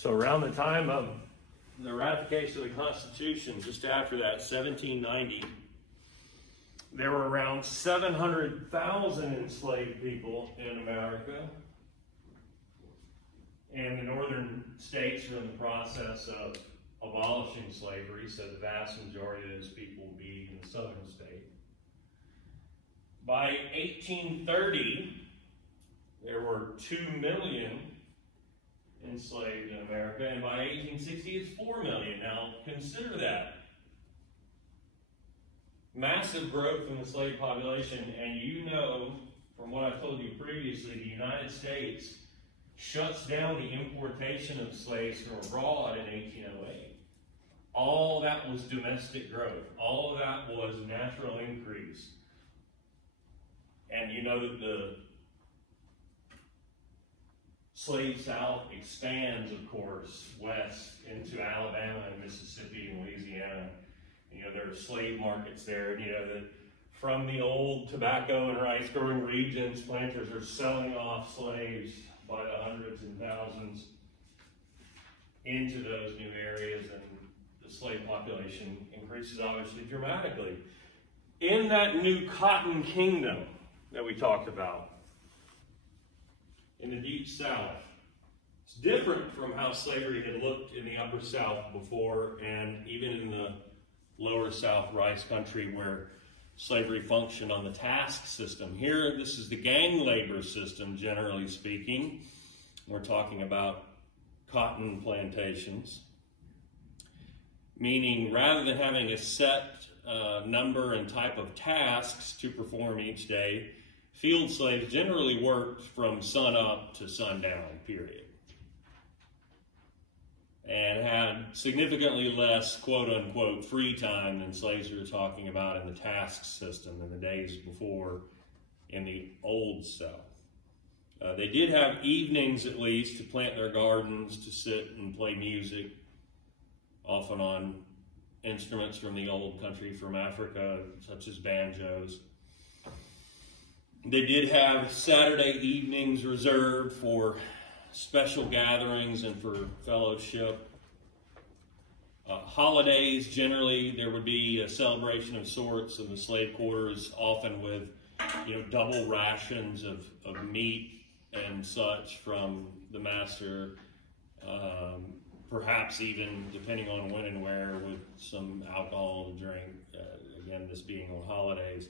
So around the time of the ratification of the Constitution, just after that, 1790, there were around 700,000 enslaved people in America. And the northern states are in the process of abolishing slavery, so the vast majority of those people will be in the southern state. By 1830, there were 2 million enslaved in America, and by 1860 it's 4 million. Now consider that. Massive growth in the slave population, and you know from what I've told you previously, the United States shuts down the importation of slaves from abroad in 1808. All that was domestic growth. All of that was natural increase. And you know that the slave South expands, of course, west into Alabama and Mississippi and Louisiana. You know, there are slave markets there. You know, that from the old tobacco and rice growing regions, planters are selling off slaves by the hundreds and thousands into those new areas, and the slave population increases obviously dramatically. In that new cotton kingdom that we talked about, in the deep South, it's different from how slavery had looked in the upper South before, and even in the lower South rice country where slavery functioned on the task system. Here, this is the gang labor system, generally speaking. We're talking about cotton plantations, meaning rather than having a set number and type of tasks to perform each day, field slaves generally worked from sun up to sundown, period, and had significantly less quote-unquote free time than slaves we were talking about in the task system in the days before in the old South. They did have evenings at least to plant their gardens, to sit and play music, often on instruments from the old country from Africa, such as banjos. They did have Saturday evenings reserved for special gatherings and for fellowship. Holidays, generally, there would be a celebration of sorts in the slave quarters, often with, you know, double rations of meat and such from the master, perhaps even, depending on when and where, with some alcohol to drink, again, this being on holidays.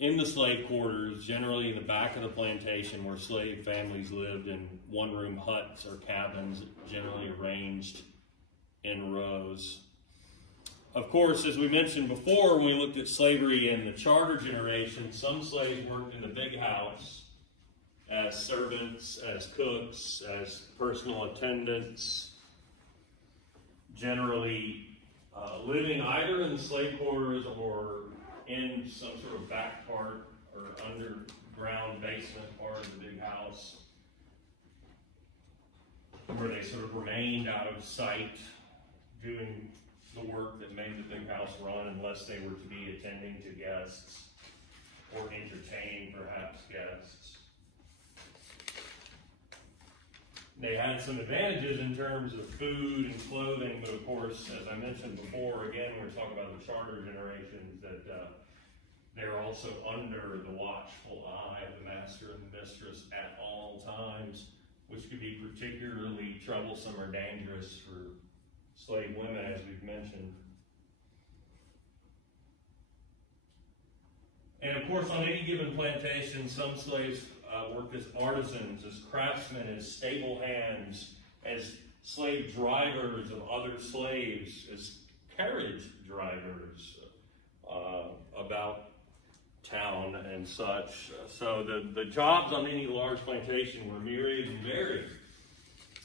In the slave quarters, generally in the back of the plantation where slave families lived in one-room huts or cabins, generally arranged in rows. Of course, as we mentioned before, when we looked at slavery in the charter generation, some slaves worked in the big house as servants, as cooks, as personal attendants, generally living either in the slave quarters or in some sort of back part or underground basement part of the big house, where they sort of remained out of sight, doing the work that made the big house run, unless they were to be attending to guests or entertaining perhaps guests. They had some advantages in terms of food and clothing, but of course, as I mentioned before, again, we're talking about the charter generations, that they're also under the watchful eye of the master and the mistress at all times, which could be particularly troublesome or dangerous for slave women, as we've mentioned. And of course, on any given plantation, some slaves worked as artisans, as craftsmen, as stable hands, as slave drivers of other slaves, as carriage drivers about town and such. So the jobs on any large plantation were myriad and varied.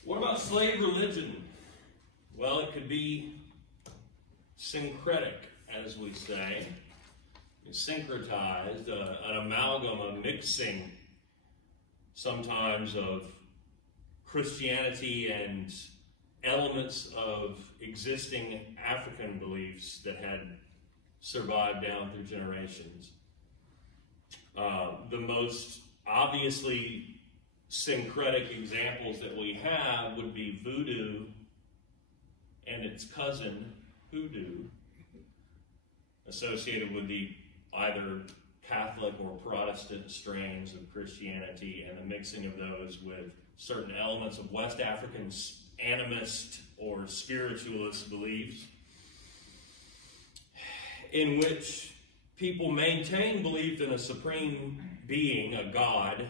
What about slave religion? Well, it could be syncretic, as we say, syncretized, an amalgam, a mixing sometimes of Christianity and elements of existing African beliefs that had survived down through generations. The most obviously syncretic examples that we have would be voodoo and its cousin, hoodoo, associated with the either Catholic or Protestant strains of Christianity, and the mixing of those with certain elements of West African animist or spiritualist beliefs, in which people maintain belief in a supreme being, a god,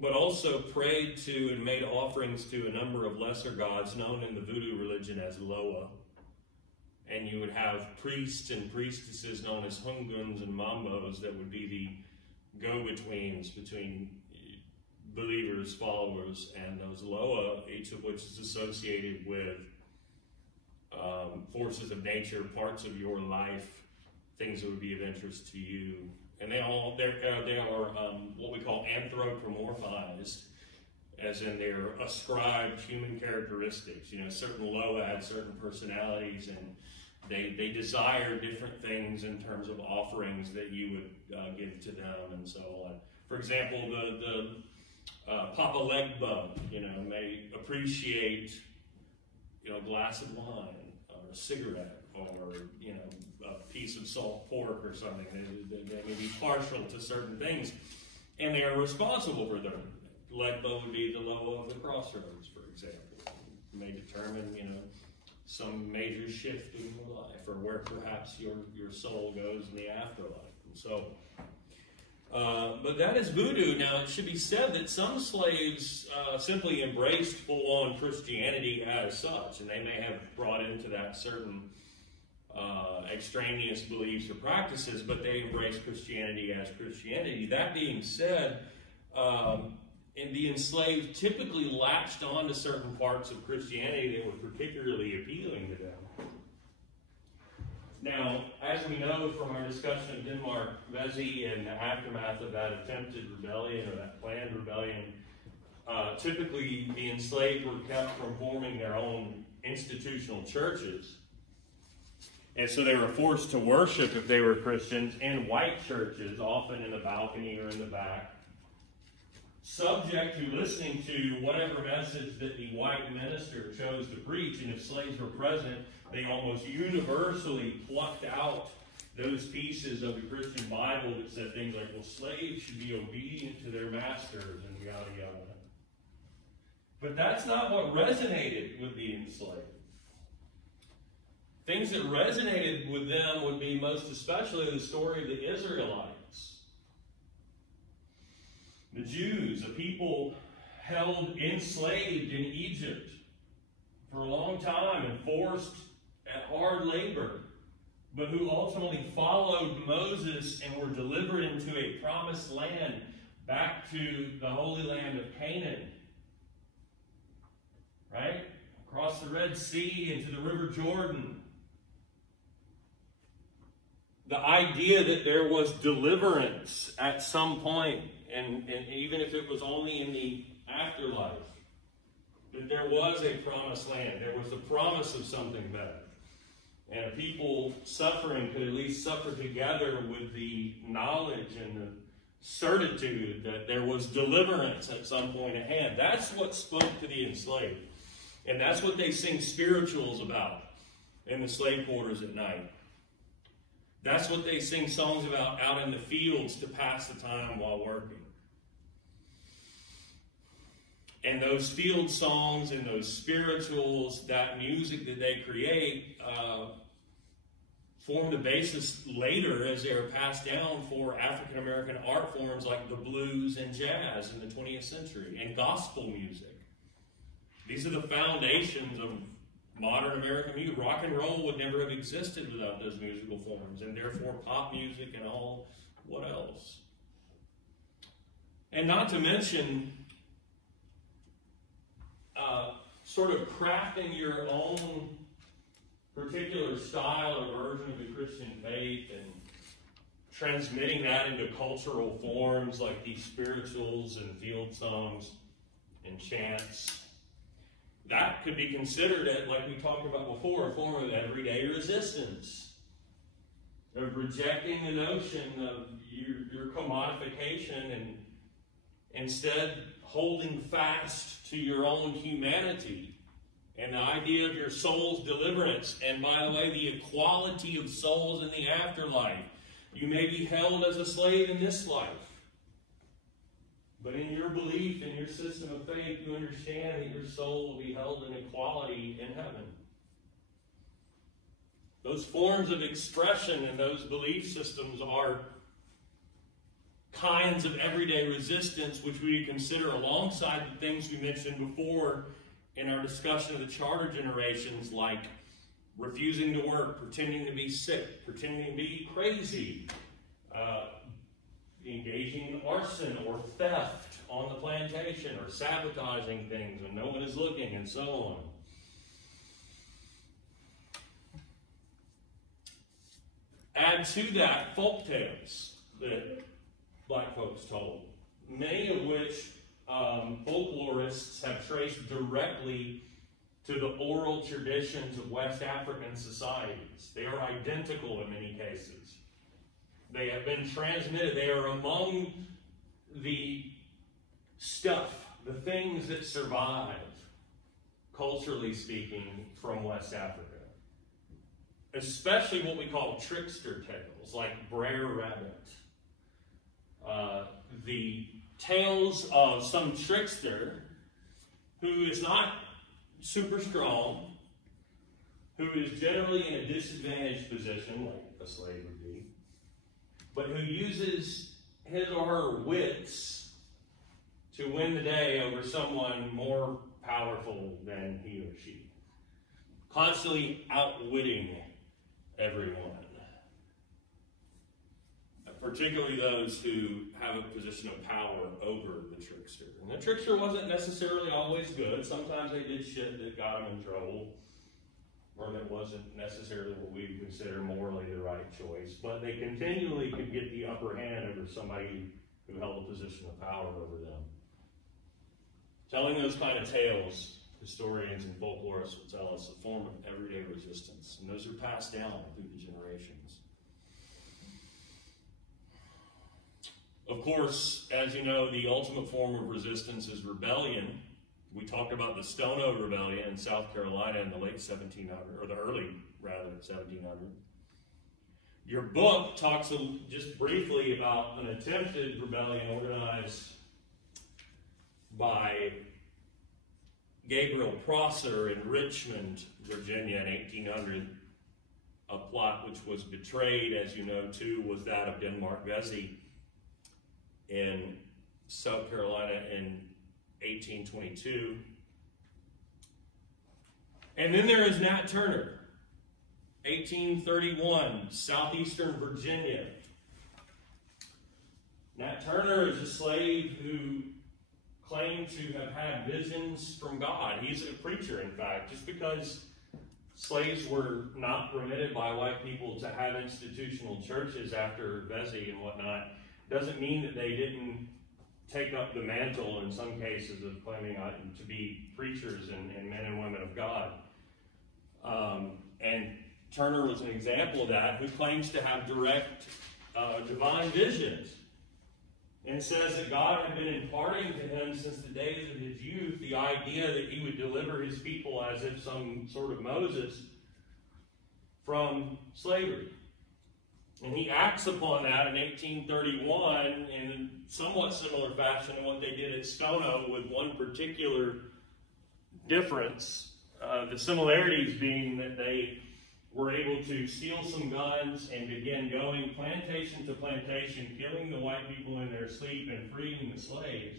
but also prayed to and made offerings to a number of lesser gods known in the voodoo religion as Loa. And you would have priests and priestesses known as hunguns and mambos that would be the go-betweens between believers, followers, and those Loa, each of which is associated with forces of nature, parts of your life, things that would be of interest to you. And they are what we call anthropomorphized, as in they're ascribed human characteristics. You know, certain Loa had certain personalities, and they desire different things in terms of offerings that you would give to them, and so on. For example, the Papa Legba, may appreciate, a glass of wine or a cigarette or, a piece of salt pork or something. They may be partial to certain things, and they are responsible for them. Legba would be the Loa of the crossroads, for example. You may determine, some major shift in your life, or where perhaps your soul goes in the afterlife. And so, but that is voodoo. Now, it should be said that some slaves simply embraced full-on Christianity as such, and they may have brought into that certain extraneous beliefs or practices, but they embraced Christianity as Christianity. That being said, and the enslaved typically latched on to certain parts of Christianity that were particularly appealing to them. Now, as we know from our discussion of Denmark Vesey and the aftermath of that attempted rebellion or that planned rebellion, typically the enslaved were kept from forming their own institutional churches. And so they were forced to worship, if they were Christians, in white churches, often in the balcony or in the back, subject to listening to whatever message that the white minister chose to preach. And if slaves were present, they almost universally plucked out those pieces of the Christian Bible that said things like, well, slaves should be obedient to their masters and yada, yada. But that's not what resonated with the enslaved. Things that resonated with them would be most especially the story of the Israelites. The Jews, a people held enslaved in Egypt for a long time and forced at hard labor, but who ultimately followed Moses and were delivered into a promised land, back to the Holy Land of Canaan. Right? Across the Red Sea into the River Jordan. The idea that there was deliverance at some point, and even if it was only in the afterlife, that there was a promised land. There was the promise of something better. And a people suffering could at least suffer together with the knowledge and the certitude that there was deliverance at some point ahead. That's what spoke to the enslaved. And that's what they sing spirituals about in the slave quarters at night. That's what they sing songs about out in the fields to pass the time while working. And those field songs and those spirituals, that music that they create, form the basis later as they are passed down for African American art forms like the blues and jazz in the 20th century, and gospel music. These are the foundations of modern American music. Rock and roll would never have existed without those musical forms, and therefore pop music and all what else. And not to mention sort of crafting your own particular style or version of the Christian faith and transmitting that into cultural forms like these spirituals and field songs and chants. That could be considered, like we talked about before, a form of everyday resistance, of rejecting the notion of your commodification and Instead, holding fast to your own humanity and the idea of your soul's deliverance, and by the way, the equality of souls in the afterlife. You may be held as a slave in this life, but in your belief, in your system of faith, you understand that your soul will be held in equality in heaven. Those forms of expression and those belief systems are kinds of everyday resistance which we consider alongside the things we mentioned before in our discussion of the charter generations, like refusing to work, pretending to be sick, pretending to be crazy, engaging in arson or theft on the plantation, or sabotaging things when no one is looking, and so on. Add to that folk tales that black folks told, many of which folklorists have traced directly to the oral traditions of West African societies. They are identical in many cases. They have been transmitted. They are among the stuff, the things that survive, culturally speaking, from West Africa. Especially what we call trickster tales, like Brer Rabbit. The tales of some trickster who is not super strong, who is generally in a disadvantaged position, like a slave would be, but who uses his or her wits to win the day over someone more powerful than he or she. Constantly outwitting everyone. Particularly those who have a position of power over the trickster. And the trickster wasn't necessarily always good. Sometimes they did shit that got them in trouble, or that wasn't necessarily what we would consider morally the right choice. But they continually could get the upper hand over somebody who held a position of power over them. Telling those kind of tales, historians and folklorists will tell us, a form of everyday resistance. And those are passed down through the generations. Of course, as you know, the ultimate form of resistance is rebellion. We talked about the Stono Rebellion in South Carolina in the late 1700s, or the early, rather, 1700s. Your book talks just briefly about an attempted rebellion organized by Gabriel Prosser in Richmond, Virginia in 1800. A plot which was betrayed, as you know, too, was that of Denmark Vesey in South Carolina in 1822. And then there is Nat Turner, 1831, southeastern Virginia. Nat Turner is a slave who claimed to have had visions from God. He's a preacher, in fact. Just because slaves were not permitted by white people to have institutional churches after Vesey and whatnot doesn't mean that they didn't take up the mantle in some cases of claiming to be preachers and men and women of God. And Turner was an example of that, who claims to have direct divine visions, and says that God had been imparting to him since the days of his youth the idea that he would deliver his people as if some sort of Moses from slavery. And he acts upon that in 1831 in somewhat similar fashion to what they did at Stono, with one particular difference. The similarities being that they were able to steal some guns and begin going plantation to plantation, killing the white people in their sleep and freeing the slaves.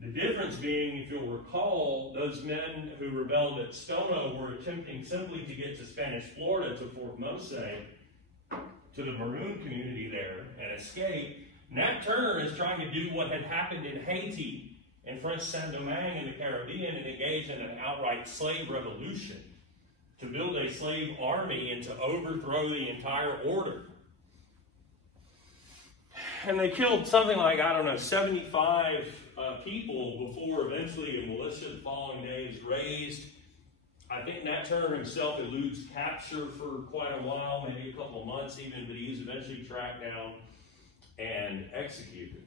The difference being, if you'll recall, those men who rebelled at Stono were attempting simply to get to Spanish Florida, to Fort Mose, to the Maroon community there, and escape. Nat Turner is trying to do what had happened in Haiti and French Saint-Domingue in the Caribbean, and engage in an outright slave revolution, to build a slave army and to overthrow the entire order. And they killed something like, 75 people before eventually a militia the following day is raised. I think Nat Turner himself eludes capture for quite a while, maybe a couple of months even, but he is eventually tracked down and executed.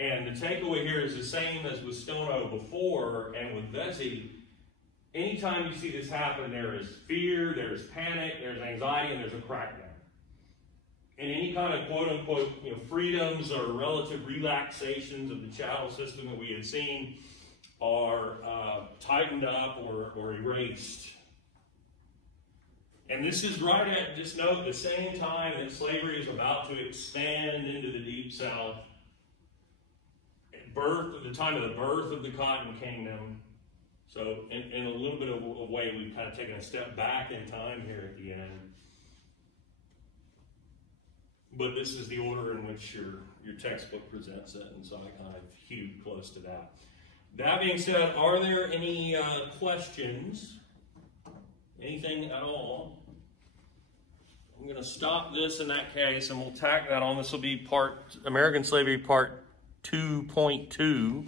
And the takeaway here is the same as with Stono before and with Vesey. Anytime you see this happen, there is fear, there's panic, there's anxiety, and there's a crackdown. And any kind of quote-unquote freedoms or relative relaxations of the chattel system that we had seen are tightened up or erased. And this is right at, just note, the same time that slavery is about to expand into the Deep South. The time of the birth of the Cotton Kingdom. So in a little bit of a way, we've kind of taken a step back in time here at the end. But this is the order in which your textbook presents it, and so I kind of hewed close to that. That being said, are there any questions? Anything at all? I'm going to stop this in that case, and we'll tack that on. This will be American Slavery Part 2.2.